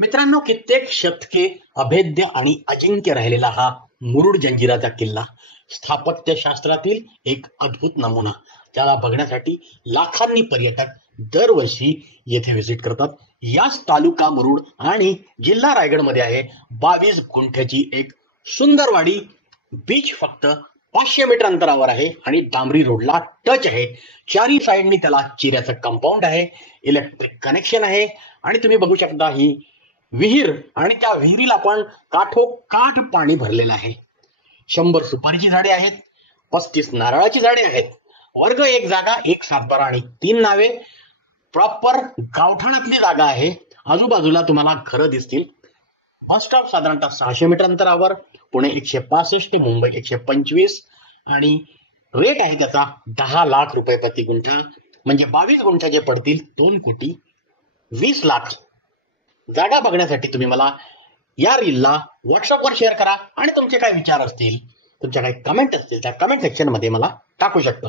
मित्रांनो, कित्येक शतके अभेद्य आणि अजिंक्य राहिलेला हा मुरुड जंजिराचा किल्ला स्थापत्यशास्त्रातील एक अद्भुत नमुना, ज्याला बघण्यासाठी लाखांनी पर्यटक दरवर्षी येथे व्हिजिट करतात. याच तालुका मुरुड आणि जिल्हा रायगडमध्ये आहे 22 गुंठ्याची एक सुंदर वाडी. बीच फक्त 500 मीटर अंतरावर आहे आणि डांबरी रोडला टच आहे. चारी साईडनी त्याला चिऱ्याचं कंपाऊंड आहे, इलेक्ट्रिक कनेक्शन आहे आणि तुम्ही बघू शकता ही विहीर आणि त्या विहिरीला पण काठोकाठ पाणी भरलेलं आहे. 100 सुपारीची झाडे आहेत, 35 नारळाची झाडे आहेत. वर्ग 1 जागा, 1 सातबारा आणि 3 नावे. प्रॉपर गावठाणातली जागा आहे. आजूबाजूला तुम्हाला घरं दिसतील. बस स्टॉप साधारणतः 600 मीटर अंतरावर. पुणे 165, मुंबई 125 आणि रेट आहे त्याचा 10 लाख रुपये प्रति गुंठा. म्हणजे 22 गुंठ्याचे पडतील 2,20,00,000. जागा बघण्यासाठी तुम्ही मला या रीलला व्हॉट्सअपवर शेअर करा आणि तुमचे काय विचार असतील, तुमच्या काही कमेंट असतील त्या कमेंट सेक्शन मध्ये मला टाकू शकता.